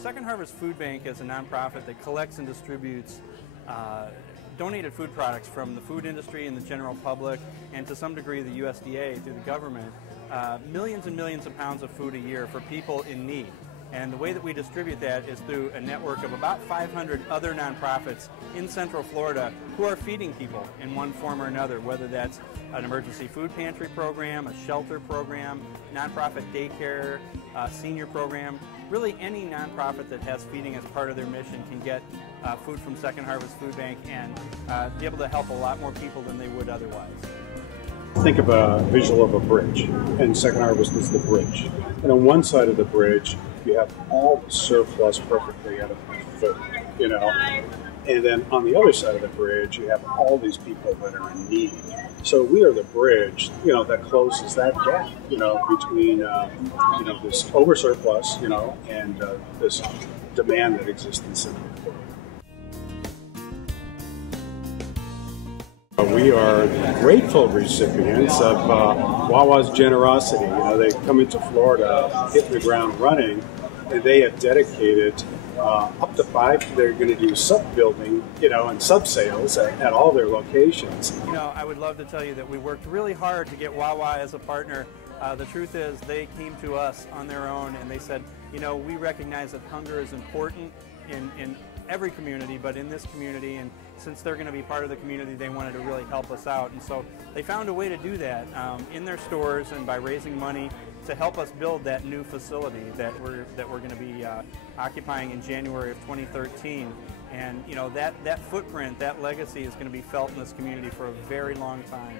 Second Harvest Food Bank is a nonprofit that collects and distributes donated food products from the food industry and the general public, and to some degree the USDA through the government, millions and millions of pounds of food a year for people in need. And the way that we distribute that is through a network of about 500 other nonprofits in Central Florida who are feeding people in one form or another, whether that's an emergency food pantry program, a shelter program, nonprofit daycare, senior program. Really any nonprofit that has feeding as part of their mission can get food from Second Harvest Food Bank and be able to help a lot more people than they would otherwise. Think of a visual of a bridge, and Second Harvest is the bridge. And on one side of the bridge, you have all the surplus perfectly edible food, you know. And then on the other side of the bridge, you have all these people that are in need. So we are the bridge, you know, that closes that gap, you know, between, you know, this oversurplus, you know, and this demand that exists in Central Florida. We are grateful recipients of Wawa's generosity. You know, they come into Florida, hitting the ground running, and they have dedicated up to 5. They're going to do sub-building, you know, and sub-sales at all their locations. You know, I would love to tell you that we worked really hard to get Wawa as a partner. The truth is they came to us on their own and they said, you know, we recognize that hunger is important in every community, but in this community, and since they're going to be part of the community, they wanted to really help us out. And so they found a way to do that in their stores and by raising money to help us build that new facility that we're going to be occupying in January of 2013. And you know, that footprint, that legacy is going to be felt in this community for a very long time.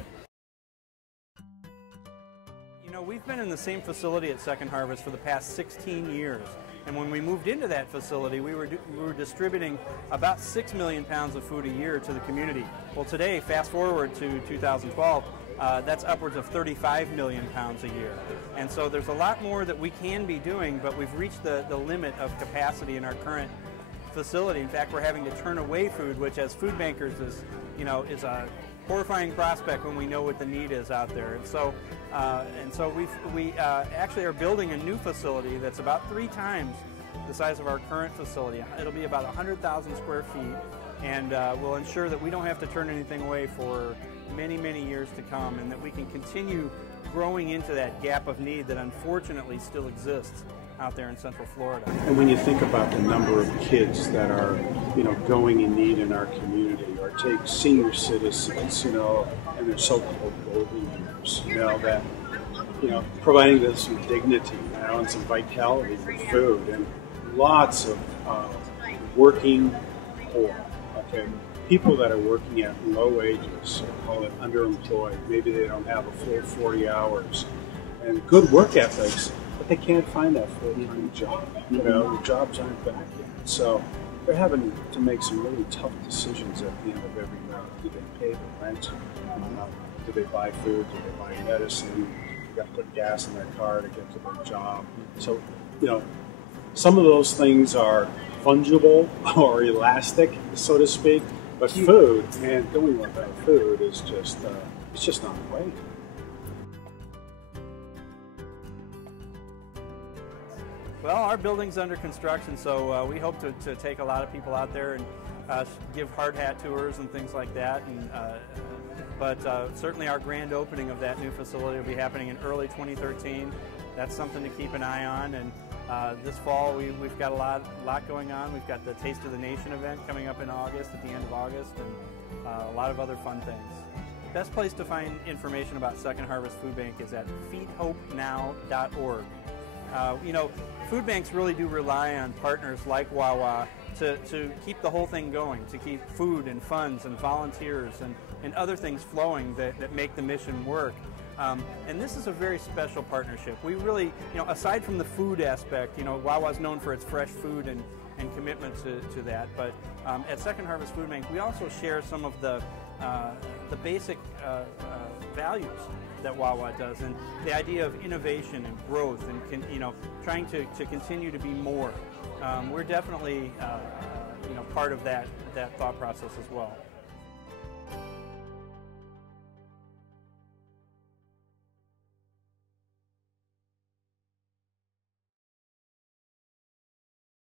You know, we've been in the same facility at Second Harvest for the past 16 years. And when we moved into that facility, we were distributing about 6 million pounds of food a year to the community. Well, today, fast forward to 2012, that's upwards of 35 million pounds a year. And so there's a lot more that we can be doing, but we've reached the limit of capacity in our current facility. In fact, we're having to turn away food, which as food bankers is, you know, is a horrifying prospect when we know what the need is out there. And so we actually are building a new facility that's about 3 times the size of our current facility. It'll be about 100,000 square feet, and will ensure that we don't have to turn anything away for many, many years to come, and that we can continue growing into that gap of need that unfortunately still exists out there in Central Florida. And when you think about the number of kids that are, you know, going in need in our community, or take senior citizens, you know, and their so-called golden years, you know, that, you know, providing them some dignity, you know, and some vitality with food, and lots of working poor, okay, people that are working at low wages, call it underemployed, maybe they don't have a full 40 hours, and good work ethics, but they can't find that full-time job. You know, the jobs aren't back yet. So they're having to make some really tough decisions at the end of every month. Do they pay the rent? Do they buy food? Do they buy medicine? They got to put gas in their car to get to their job. So, you know, some of those things are fungible or elastic, so to speak. But food, man, going without food is just, it's just not the way. Well, our building's under construction, so we hope to take a lot of people out there and give hard hat tours and things like that. And, but certainly our grand opening of that new facility will be happening in early 2013. That's something to keep an eye on. And this fall we've got a lot going on. We've got the Taste of the Nation event coming up in August, at the end of August, and a lot of other fun things. Best place to find information about Second Harvest Food Bank is at feedhopenow.org. You know, food banks really do rely on partners like Wawa to keep the whole thing going, to keep food and funds and volunteers and other things flowing that make the mission work. And this is a very special partnership. We really, you know, aside from the food aspect, you know, Wawa's known for its fresh food and commitment to that, but at Second Harvest Food Bank, we also share some of the basic values that Wawa does, and the idea of innovation and growth, and you know, trying to continue to be more. We're definitely you know, part of that thought process as well.